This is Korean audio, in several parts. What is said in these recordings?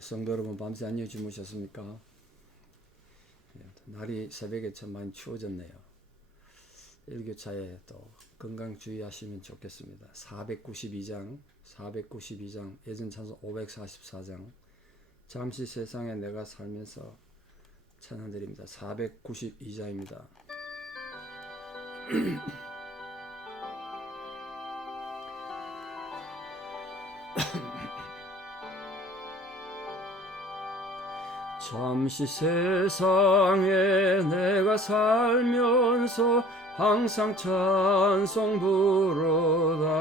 성도 여러분, 밤새 안녕히 주무셨습니까? 날이 새벽에 참 많이 추워졌네요. 일교차에 또 건강 주의하시면 좋겠습니다. 492장 예전 찬송 544장 잠시 세상에 내가 살면서 찬양드립니다. 492장입니다. 잠시 세상에 내가 살면서 항상 찬송 부르다가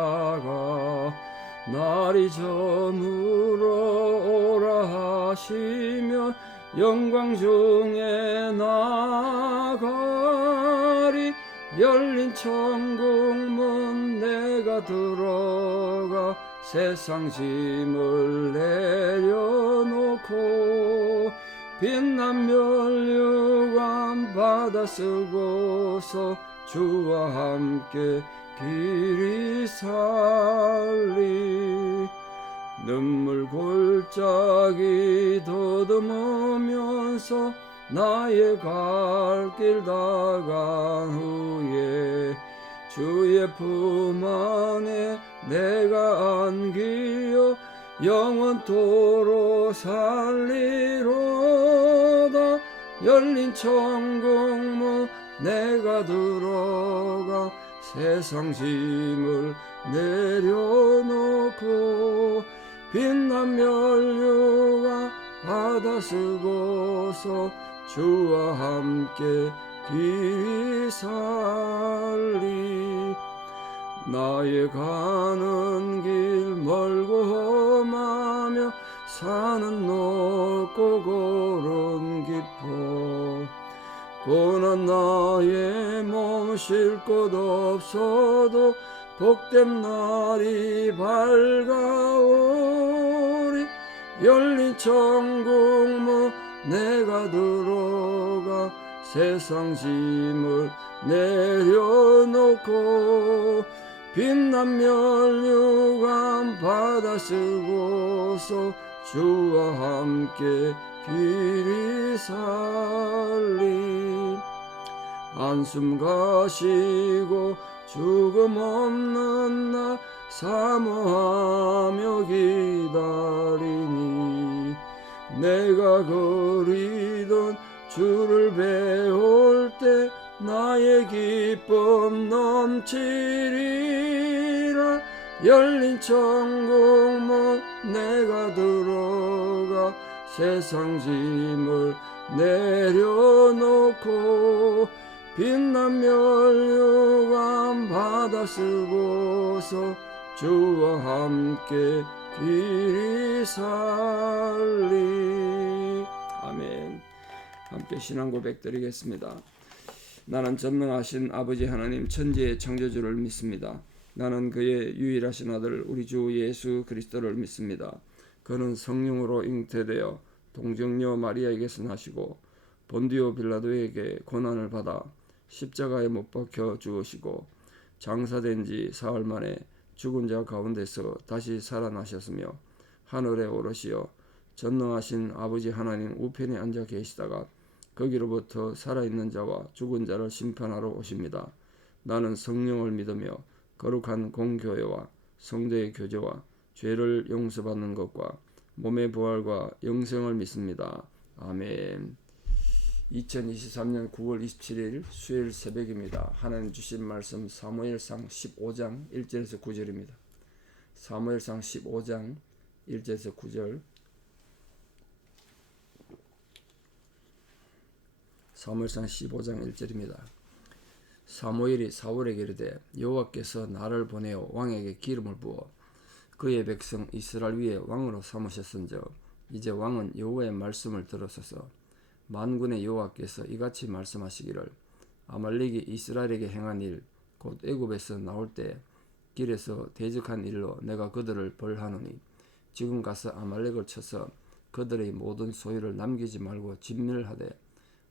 날이 저물어 오라 하시면 영광 중에 나가리. 열린 천국문 내가 들어가 세상 짐을 내려놓고 빛난 면류관 받아 쓰고서 주와 함께 길이 살리. 눈물 골짜기 더듬으면서 나의 갈 길 다간 후에 주의 품 안에 내가 안기어 영원토록 살리로다. 열린 천국문 내가 들어가 세상 짐을 내려놓고 빛난 면류관 받아 쓰고서 주와 함께 길이 살리. 나의 가는 길 멀고 험하며 산은 높고 고른 깊어 고난 나의 몸 쉴 곳 없어도 복된 날이 밝아오리. 열린 천국문 내가 들어가 세상 짐을 내려놓고 빛난 면류관 받아 쓰고서 주와 함께 길이 살리. 한숨 가시고 죽음 없는 날 사모하며 기다리니 내가 그리던 주를 배울 때 나의 기쁨 넘치리라. 열린 천국문 내가 들어가 세상 짐을 내려놓고 빛난 면류관 받아 쓰고서 주와 함께 길이 살리. 아멘. 함께 신앙 고백 드리겠습니다. 나는 전능하신 아버지 하나님 천지의 창조주를 믿습니다. 나는 그의 유일하신 아들 우리 주 예수 그리스도를 믿습니다. 그는 성령으로 잉태되어 동정녀 마리아에게서 나시고 본디오 빌라도에게 고난을 받아 십자가에 못 박혀 죽으시고 장사된 지 사흘 만에 죽은 자 가운데서 다시 살아나셨으며 하늘에 오르시어 전능하신 아버지 하나님 우편에 앉아 계시다가 거기로부터 살아있는 자와 죽은 자를 심판하러 오십니다. 나는 성령을 믿으며 거룩한 공교회와 성도의 교제와 죄를 용서받는 것과 몸의 부활과 영생을 믿습니다. 아멘. 2023년 9월 27일 수요일 새벽입니다. 하나님 주신 말씀 사무엘상 15장 1절에서 9절입니다. 사무엘상 15장 1절에서 9절. 사무엘상 15장 1절입니다. 사무엘이 사울에게 이르되 여호와께서 나를 보내어 왕에게 기름을 부어 그의 백성 이스라엘 위에 왕으로 삼으셨은즉 이제 왕은 여호와의 말씀을 들으소서. 만군의 여호와께서 이같이 말씀하시기를 아말렉이 이스라엘에게 행한 일 곧 애굽에서 나올 때 길에서 대적한 일로 내가 그들을 벌하노니 지금 가서 아말렉을 쳐서 그들의 모든 소유를 남기지 말고 진멸하되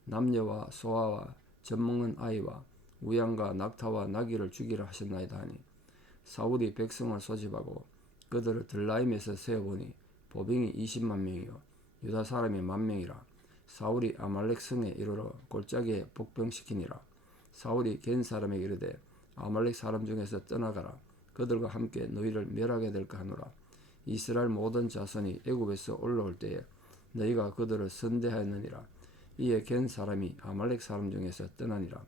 남녀와 소아와 젖먹는 아이와 우양과 낙타와 나귀를 죽이라 하셨나이다 하니 사울이 백성을 소집하고 그들을 들라임에서 세어보니 보병이 20만 명이요 유다 사람이 10,000명이라. 사울이 아말렉 성에 이르러 골짜기에 복병시키니라. 사울이 겐 사람에게 이르되 아말렉 사람 중에서 떠나가라. 그들과 함께 너희를 멸하게 될까 하노라. 이스라엘 모든 자손이 애굽에서 올라올 때에 너희가 그들을 선대하였느니라. 이에 겐 사람이 아말렉 사람 중에서 떠나니라.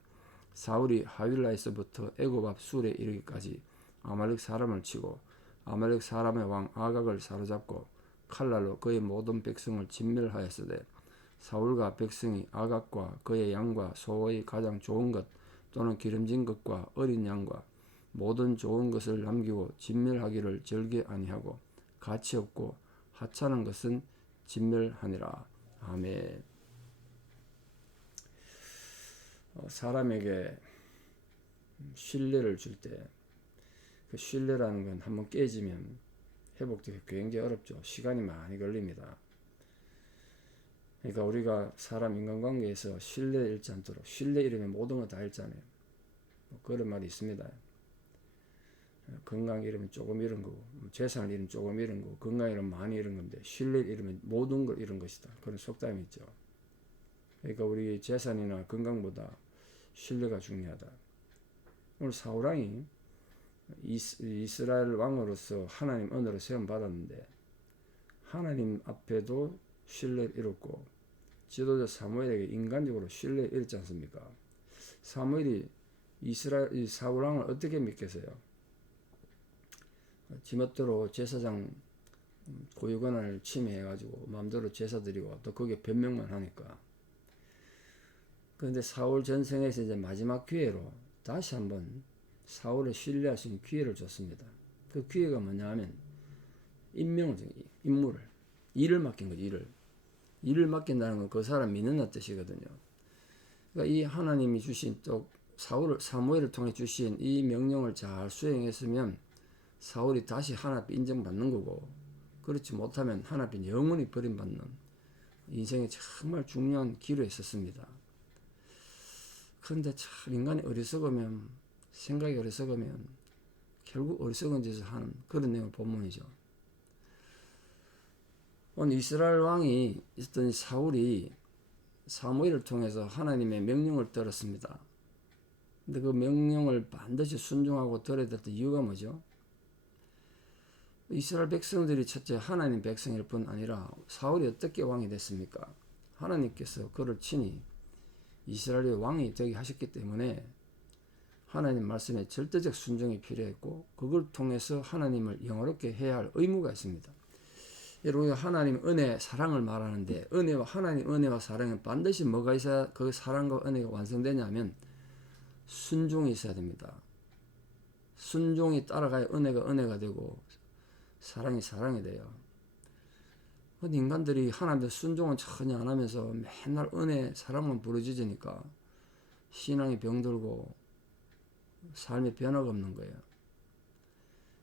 사울이 하윌라에서부터 애굽 앞 술에 이르기까지 아말렉 사람을 치고 아말렉 사람의 왕 아각을 사로잡고 칼날로 그의 모든 백성을 진멸하였으되 사울과 백성이 아각과 그의 양과 소의 가장 좋은 것 또는 기름진 것과 어린 양과 모든 좋은 것을 남기고 진멸하기를 절개 아니하고 가치 없고 하찮은 것은 진멸하니라. 아멘. 사람에게 신뢰를 줄 때 그 신뢰라는 건 한번 깨지면 회복되기 굉장히 어렵죠. 시간이 많이 걸립니다. 그러니까 우리가 사람 인간관계에서 신뢰 잃지 않도록, 신뢰 잃으면 모든 거 다 잃잖아요. 그런 말이 있습니다. 건강 잃으면 조금 잃은 거고, 재산을 잃으면 조금 잃은 거고, 건강 잃으면 많이 잃은 건데, 신뢰 잃으면 모든 걸 잃은 것이다. 그런 속담이 있죠. 그러니까 우리 재산이나 건강보다 신뢰가 중요하다. 오늘 사울왕이 이스라엘 왕으로서 하나님 은혜로 세움 받았는데 하나님 앞에도 신뢰를 잃었고 지도자 사무엘에게 인간적으로 신뢰를 잃지 않습니까? 사무엘이 이스라엘 사울왕을 어떻게 믿겠어요? 지멋대로 제사장 고유권을 침해해가지고 마음대로 제사 드리고 또 거기에 변명만 하니까. 그런데 사울 전생에서 이제 마지막 기회로 다시 한번 사울을 신뢰할 수 있는 기회를 줬습니다. 그 기회가 뭐냐 하면 임무를 일을 맡긴 거죠. 일을 맡긴다는 건 그 사람 믿는다는 뜻이거든요. 그러니까 이 하나님이 주신 또 사무엘을 통해 주신 이 명령을 잘 수행했으면 사울이 다시 하나님 앞에 인정받는 거고, 그렇지 못하면 하나님 앞에 영원히 버림받는 인생에 정말 중요한 기로에 있었습니다. 그런데 참 인간이 어리석으면, 생각이 어리석으면 결국 어리석은 짓을 하는 그런 내용을 본문이죠. 오늘 이스라엘 왕이 있었던 사울이 사무엘을 통해서 하나님의 명령을 들었습니다. 근데 그 명령을 반드시 순종하고 들어야 됐던 이유가 뭐죠? 이스라엘 백성들이 첫째 하나님 백성일 뿐 아니라 사울이 어떻게 왕이 됐습니까? 하나님께서 그를 친히 이스라엘의 왕이 되게 하셨기 때문에 하나님 말씀에 절대적 순종이 필요했고, 그걸 통해서 하나님을 영화롭게 해야 할 의무가 있습니다. 여러분, 하나님 은혜, 사랑을 말하는데 하나님 은혜와 사랑은 반드시 뭐가 있어야 그 사랑과 은혜가 완성되냐면 순종이 있어야 됩니다. 순종이 따라가야 은혜가 되고 사랑이 돼요. 인간들이 하나님의 순종은 전혀 안 하면서 맨날 은혜, 사랑만 부르짖으니까 신앙이 병들고 삶의 변화가 없는 거예요.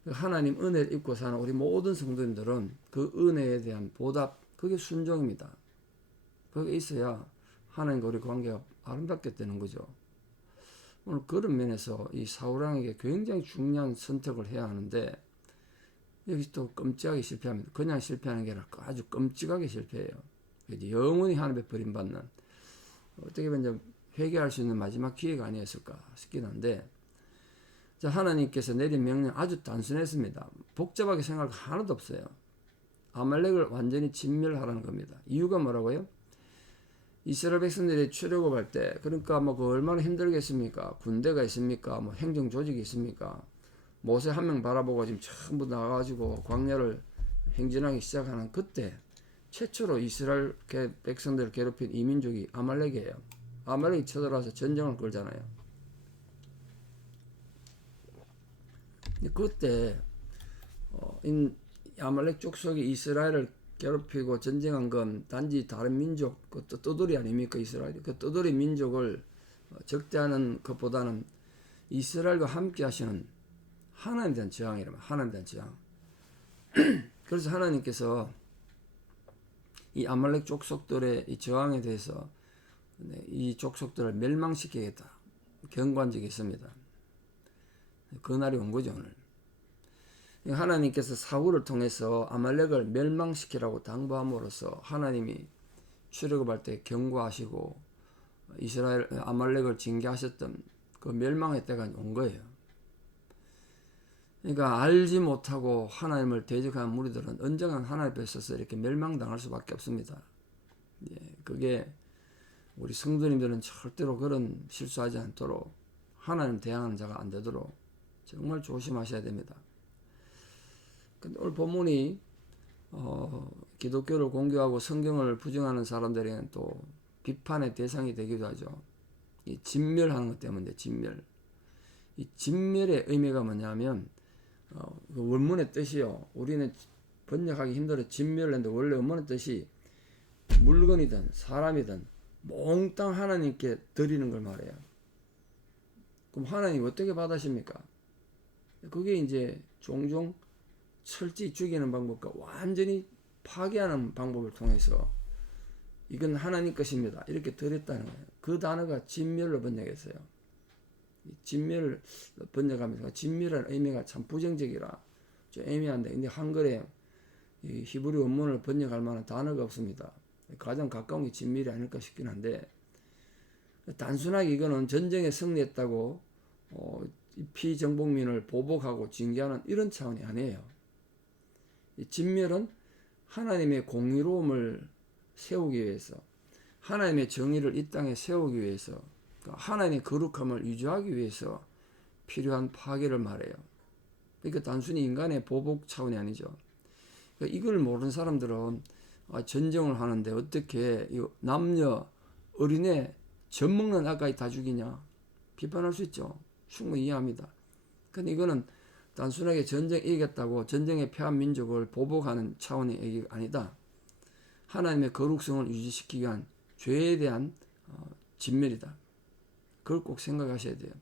하나님 은혜를 입고 사는 우리 모든 성도님들은 그 은혜에 대한 보답, 그게 순종입니다. 그게 있어야 하나님과 우리 관계가 아름답게 되는 거죠. 오늘 그런 면에서 이 사울왕에게 굉장히 중요한 선택을 해야 하는데, 여기 또 끔찍하게 실패합니다. 그냥 실패하는 게 아니라 아주 끔찍하게 실패해요. 영원히 하나님의 버림받는, 어떻게 보면 회개할 수 있는 마지막 기회가 아니었을까 싶긴 한데, 자, 하나님께서 내린 명령 아주 단순했습니다. 복잡하게 생각할 하나도 없어요. 아말렉을 완전히 진멸하라는 겁니다. 이유가 뭐라고요? 이스라엘 백성들이 출애굽할 때, 그러니까 그 얼마나 힘들겠습니까? 군대가 있습니까? 행정 조직이 있습니까? 모세 한 명 바라보고 지금 전부 나가가지고 광야를 행진하기 시작하는 그때 최초로 이스라엘 백성들을 괴롭힌 이민족이 아말렉이에요. 아말렉이 쳐들어와서 전쟁을 걸잖아요. 그때 아말렉 족속이 이스라엘을 괴롭히고 전쟁한 건 단지 다른 민족, 그 떠돌이 아닙니까? 이스라엘이 그 떠돌이 민족을 적대하는 것보다는 이스라엘과 함께 하시는 하나님에 대한 저항이라면 하나님에 대한 저항. 그래서 하나님께서 이 아말렉 족속들의 이 저항에 대해서 이 족속들을 멸망시키겠다 경고한 적이 있습니다. 그 날이 온 거죠. 오늘 하나님께서 사울을 통해서 아말렉을 멸망시키라고 당부함으로써 하나님이 출애굽할 때 경고하시고 이스라엘 아말렉을 징계하셨던 그 멸망의 때가 온 거예요. 그러니까 알지 못하고 하나님을 대적하는 무리들은 언젠가 하나님 앞에 서서 이렇게 멸망당할 수밖에 없습니다. 그게 우리 성도님들은 절대로 그런 실수하지 않도록 하나님 대항하는 자가 안 되도록 정말 조심하셔야 됩니다. 근데 오늘 본문이 기독교를 공격하고 성경을 부정하는 사람들에게는 또 비판의 대상이 되기도 하죠. 이 진멸하는 것 때문에 진멸. 이 진멸의 의미가 뭐냐면 그 원문의 뜻이요. 우리는 번역하기 힘들어 진멸을 했는데 원래 원문의 뜻이 물건이든 사람이든 몽땅 하나님께 드리는 걸 말해요. 그럼 하나님 어떻게 받으십니까? 그게 이제 종종 철저히 죽이는 방법과 완전히 파괴하는 방법을 통해서 이건 하나님 것입니다. 이렇게 드렸다는 거예요. 그 단어가 진멸로 번역했어요. 진멸을 번역하면서 진멸이라는 의미가 참 부정적이라 좀 애매한데, 근데 한글에 이 히브리 원문을 번역할 만한 단어가 없습니다. 가장 가까운 게 진멸이 아닐까 싶긴 한데, 단순하게 이거는 전쟁에 승리했다고 피정복민을 보복하고 징계하는 이런 차원이 아니에요. 진멸은 하나님의 공의로움을 세우기 위해서, 하나님의 정의를 이 땅에 세우기 위해서, 하나님의 거룩함을 유지하기 위해서 필요한 파괴를 말해요. 그러니까 단순히 인간의 보복 차원이 아니죠. 그러니까 이걸 모르는 사람들은 전쟁을 하는데 어떻게 남녀, 어린애, 젖 먹는 아까지 다 죽이냐 비판할 수 있죠. 충분히 이해합니다. 근데 이거는 단순하게 전쟁 이겼다고 전쟁에 패한 민족을 보복하는 차원의 얘기가 아니다. 하나님의 거룩성을 유지시키기 위한 죄에 대한 진멸이다. 그걸 꼭 생각하셔야 돼요.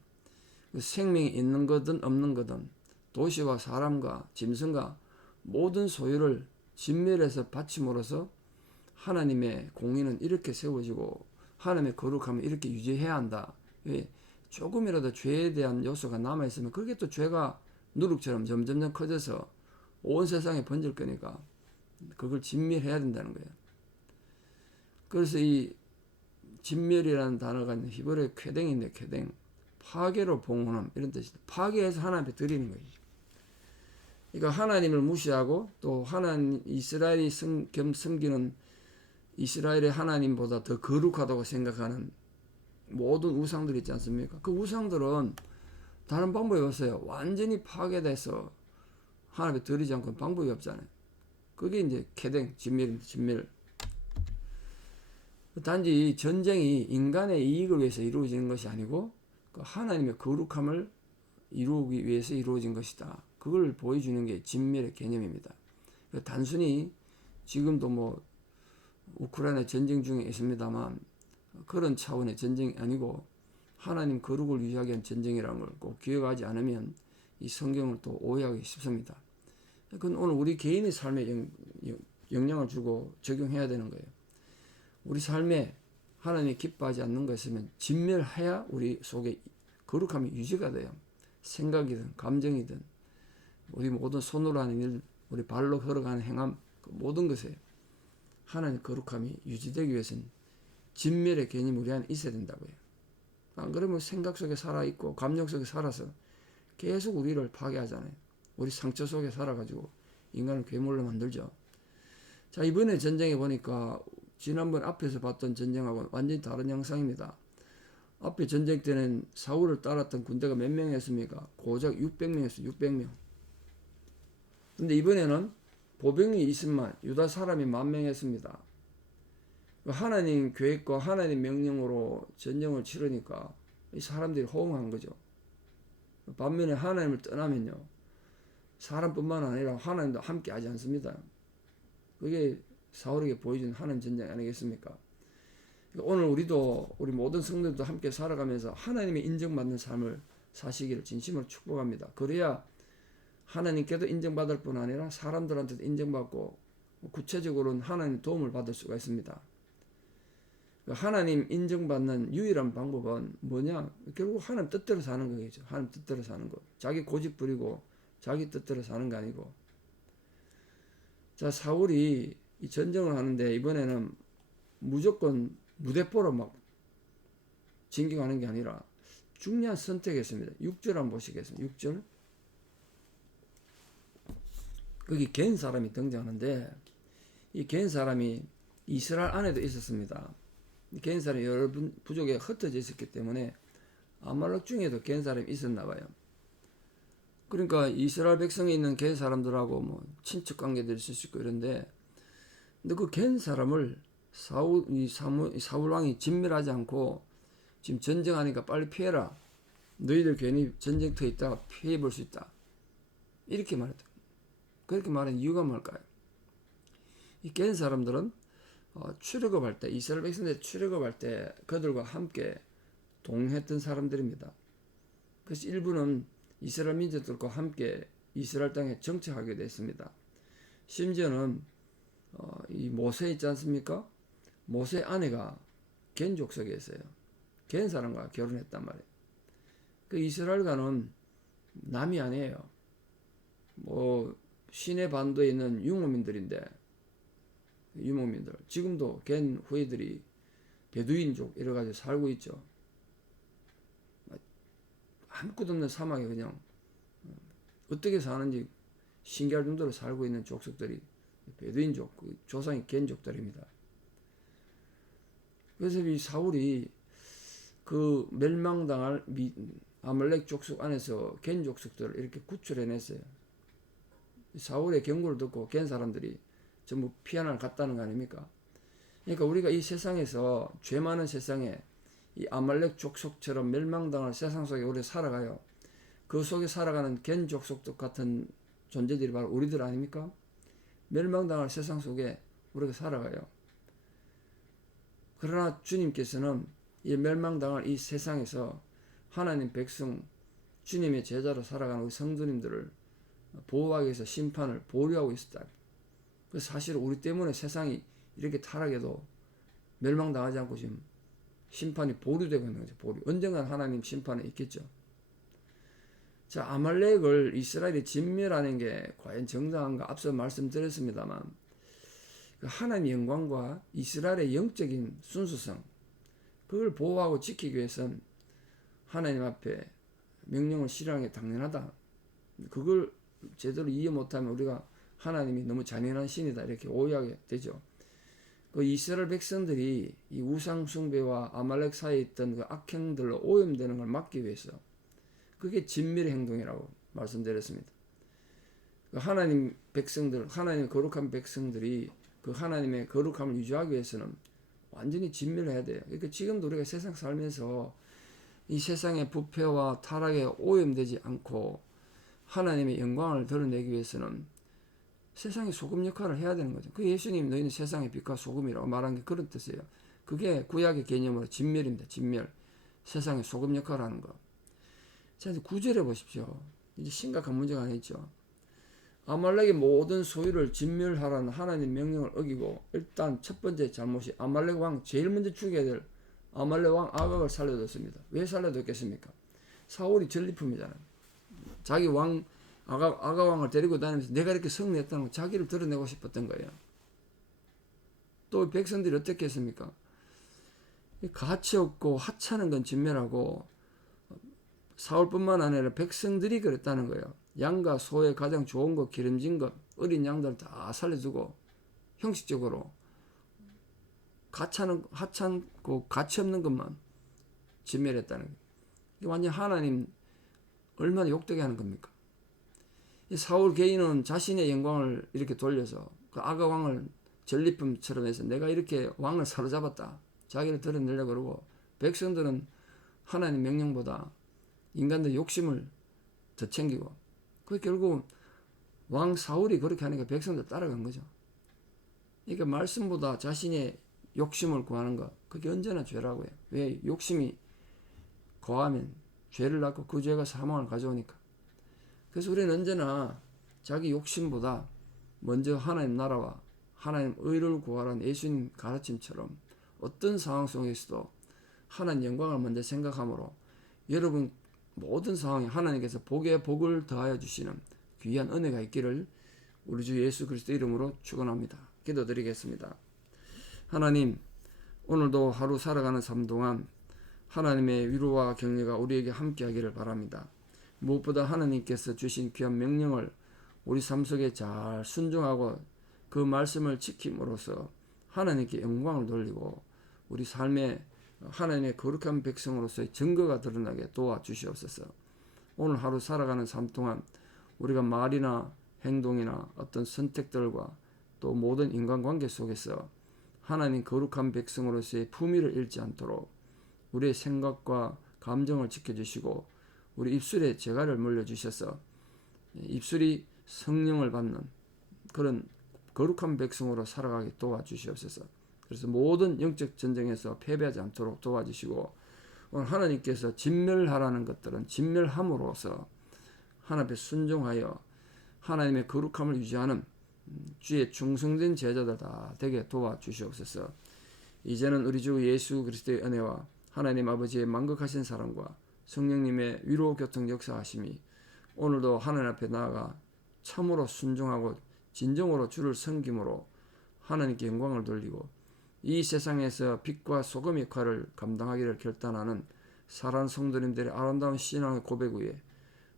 생명이 있는 거든 없는 거든 도시와 사람과 짐승과 모든 소유를 진멸해서 바침으로써 하나님의 공의는 이렇게 세워지고 하나님의 거룩함을 이렇게 유지해야 한다. 조금이라도 죄에 대한 요소가 남아있으면 그게 또 죄가 누룩처럼 점점 커져서 온 세상에 번질 거니까 그걸 진멸해야 된다는 거예요. 그래서 이 진멸이라는 단어가 있는 히브리어 쾌댕인데, 쾌댕, 파괴로 봉헌함 이런 뜻이다. 파괴해서 하나님 앞에 드리는 거예요. 그러니까 하나님을 무시하고 또 하나님 이스라엘이 섬기는 이스라엘의 하나님보다 더 거룩하다고 생각하는 모든 우상들 있지 않습니까? 그 우상들은 다른 방법이 없어요. 완전히 파괴돼서 하나님 앞에 드리지 않고는 방법이 없잖아요. 그게 이제 쾌댕, 진멸입니다. 진멸. 단지 전쟁이 인간의 이익을 위해서 이루어지는 것이 아니고 하나님의 거룩함을 이루기 위해서 이루어진 것이다. 그걸 보여주는 게 진멸의 개념입니다. 단순히 지금도 뭐 우크라이나 전쟁 중에 있습니다만 그런 차원의 전쟁이 아니고 하나님 거룩을 유지하기 위한 전쟁이라는 걸 꼭 기억하지 않으면 이 성경을 또 오해하기 쉽습니다. 그건 오늘 우리 개인의 삶에 영향을 주고 적용해야 되는 거예요. 우리 삶에 하나님이 기뻐하지 않는 거 있으면 진멸해야 우리 속에 거룩함이 유지가 돼요. 생각이든 감정이든 우리 모든 손으로 하는 일, 우리 발로 걸어가는 행함, 그 모든 것에 하나님의 거룩함이 유지되기 위해서는 진멸의 개념이 우리 안에 있어야 된다고요. 안 그러면 생각 속에 살아있고 감정 속에 살아서 계속 우리를 파괴하잖아요. 우리 상처 속에 살아가지고 인간을 괴물로 만들죠. 자, 이번에 전쟁에 보니까 지난번 앞에서 봤던 전쟁하고는 완전히 다른 양상입니다. 앞에 전쟁 때는 사울을 따랐던 군대가 몇 명이었습니까? 고작 600명이었어요. 600명. 근데 이번에는 보병이 20만, 유다 사람이 10,000명이었습니다. 하나님 계획과 하나님 명령으로 전쟁을 치르니까 이 사람들이 호응한 거죠. 반면에 하나님을 떠나면요, 사람뿐만 아니라 하나님도 함께 하지 않습니다. 그게 사울에게 보여준 하나님 전쟁 아니겠습니까? 오늘 우리도 우리 모든 성도들도 함께 살아가면서 하나님의 인정받는 삶을 사시기를 진심으로 축복합니다. 그래야 하나님께도 인정받을 뿐 아니라 사람들한테도 인정받고 구체적으로는 하나님 도움을 받을 수가 있습니다. 하나님 인정받는 유일한 방법은 뭐냐? 결국 하나님 뜻대로 사는 거겠죠. 하나님 뜻대로 사는 것. 자기 고집 부리고 자기 뜻대로 사는 거 아니고. 자, 사울이 이 전쟁을 하는데 이번에는 무조건 무대포로 막 진격하는 게 아니라 중요한 선택했습니다. 6절 한번 보시겠습니다. 6절. 거기 겐 사람이 등장하는데 이 겐 사람이 이스라엘 안에도 있었습니다. 겐 사람이 여러 부족에 흩어져 있었기 때문에 아말렉 중에도 겐 사람이 있었나 봐요. 그러니까 이스라엘 백성에 있는 겐 사람들하고 뭐 친척 관계들이 있을 수 있고 이런데, 근데 그 겐 사람을 사울 왕이 진멸하지 않고 지금 전쟁하니까 빨리 피해라. 너희들 괜히 전쟁터에 있다가 피해 볼 수 있다. 이렇게 말했다. 그렇게 말한 이유가 뭘까요? 이 겐 사람들은 출애굽할 때, 이스라엘 백성들 출애굽할 때 그들과 함께 동행했던 사람들입니다. 그래서 일부는 이스라엘 민족들과 함께 이스라엘 땅에 정착하게 됐습니다. 심지어는 이 모세 있지 않습니까? 모세 아내가 겐 족속이었어요. 겐 사람과 결혼했단 말이에요. 그 이스라엘과는 남이 아니에요. 뭐 시내 반도에 있는 유목민들인데, 유목민들 지금도 겐 후예들이 베두인족 여러 가지 살고 있죠. 아무것도 없는 사막에 그냥 어떻게 사는지 신기할 정도로 살고 있는 족속들이 베두인족, 그 조상이 겐족들입니다. 그래서 이 사울이 그 멸망당할 아말렉 족속 안에서 겐 족속들을 이렇게 구출해냈어요. 사울의 경고를 듣고 겐 사람들이 전부 피난을 갔다는 거 아닙니까? 그러니까 우리가 이 세상에서, 죄 많은 세상에 이 아말렉 족속처럼 멸망당할 세상 속에 우리가 살아가요. 그 속에 살아가는 겐 족속 같은 존재들이 바로 우리들 아닙니까? 멸망당할 세상 속에 우리가 살아가요. 그러나 주님께서는 이 멸망당할 이 세상에서 하나님 백성, 주님의 제자로 살아가는 우리 성도님들을 보호하기 위해서 심판을 보류하고 있었다. 그래서 사실 우리 때문에 세상이 이렇게 타락해도 멸망당하지 않고 지금 심판이 보류되고 있는 거죠. 보류. 언젠간 하나님 심판이 있겠죠. 자, 아말렉을 이스라엘이 진멸하는 게 과연 정당한가? 앞서 말씀드렸습니다만, 하나님의 영광과 이스라엘의 영적인 순수성, 그걸 보호하고 지키기 위해서는 하나님 앞에 명령을 실행하는 게 당연하다. 그걸 제대로 이해 못하면 우리가 하나님이 너무 잔인한 신이다 이렇게 오해하게 되죠. 그 이스라엘 백성들이 이 우상 숭배와 아말렉 사이에 있던 그 악행들로 오염되는 걸 막기 위해서, 그게 진멸의 행동이라고 말씀드렸습니다. 그 하나님 백성들, 하나님의 거룩한 백성들이 그 하나님의 거룩함을 유지하기 위해서는 완전히 진멸해야 돼요. 그러니까 지금도 우리가 세상 살면서 이 세상의 부패와 타락에 오염되지 않고 하나님의 영광을 드러내기 위해서는 세상의 소금 역할을 해야 되는 거죠. 그 예수님 너희는 세상의 빛과 소금이라고 말한 게 그런 뜻이에요. 그게 구약의 개념으로 진멸입니다. 진멸. 세상의 소금 역할을 하는 거. 자, 이제 9절에 보십시오. 이제 심각한 문제가 하나 있죠. 아말렉의 모든 소유를 진멸하라는 하나님 명령을 어기고, 일단 첫 번째 잘못이 아말렉 왕, 제일 먼저 죽여야 될 아말렉 왕 아각을 살려뒀습니다. 왜 살려뒀겠습니까? 사울이 전리품이잖아요. 자기 왕 아가 왕을 데리고 다니면서 내가 이렇게 승리했다는 거, 자기를 드러내고 싶었던 거예요. 또 백성들이 어떻게 했습니까? 가치 없고 하찮은 건 진멸하고, 사울뿐만 아니라 백성들이 그랬다는 거예요. 양과 소의 가장 좋은 것, 기름진 것, 어린 양들 다 살려주고 형식적으로 하찮고 가치 없는 것만 진멸했다는 거예요. 이게 완전 하나님 얼마나 욕되게 하는 겁니까? 이 사울 개인은 자신의 영광을 이렇게 돌려서 그 아가 왕을 전리품처럼 해서 내가 이렇게 왕을 사로잡았다, 자기를 드러내려고 그러고, 백성들은 하나님 명령보다 인간들 욕심을 더 챙기고, 그 결국 왕 사울이 그렇게 하니까 백성들 따라간 거죠. 그러니까 말씀보다 자신의 욕심을 구하는 것, 그게 언제나 죄라고요. 왜? 욕심이 거하면 죄를 낳고 그 죄가 사망을 가져오니까. 그래서 우리는 언제나 자기 욕심보다 먼저 하나님 나라와 하나님 의를 구하라는 예수님 가르침처럼 어떤 상황 속에서도 하나님 영광을 먼저 생각함으로 여러분 모든 상황에 하나님께서 복에 복을 더하여 주시는 귀한 은혜가 있기를 우리 주 예수 그리스도 이름으로 축원합니다. 기도드리겠습니다. 하나님, 오늘도 하루 살아가는 삶 동안 하나님의 위로와 격려가 우리에게 함께하기를 바랍니다. 무엇보다 하나님께서 주신 귀한 명령을 우리 삶 속에 잘 순종하고 그 말씀을 지킴으로써 하나님께 영광을 돌리고 우리 삶에 하나님의 거룩한 백성으로서의 증거가 드러나게 도와주시옵소서. 오늘 하루 살아가는 삶 동안 우리가 말이나 행동이나 어떤 선택들과 또 모든 인간관계 속에서 하나님 거룩한 백성으로서의 품위를 잃지 않도록 우리의 생각과 감정을 지켜주시고 우리 입술에 재갈을 물려주셔서 입술이 성령을 받는 그런 거룩한 백성으로 살아가게 도와주시옵소서. 그래서 모든 영적 전쟁에서 패배하지 않도록 도와주시고 오늘 하나님께서 진멸하라는 것들은 진멸함으로써 하나님 앞에 순종하여 하나님의 거룩함을 유지하는 주의 충성된 제자들 다 되게 도와주시옵소서. 이제는 우리 주 예수 그리스도의 은혜와 하나님 아버지의 만극하신 사랑과 성령님의 위로 교통 역사하심이 오늘도 하나님 앞에 나아가 참으로 순종하고 진정으로 주를 섬김으로 하나님께 영광을 돌리고 이 세상에서 빛과 소금 역할을 감당하기를 결단하는 사랑하는 성도님들의 아름다운 신앙의 고백 위에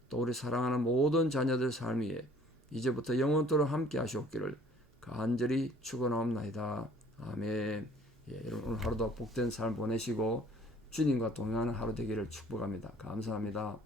또 우리 사랑하는 모든 자녀들 삶 위에 이제부터 영원토록 함께 하시옵기를 간절히 축원하옵나이다. 아멘. 여러분 오늘 하루도 복된 삶 보내시고 주님과 동행하는 하루 되기를 축복합니다. 감사합니다.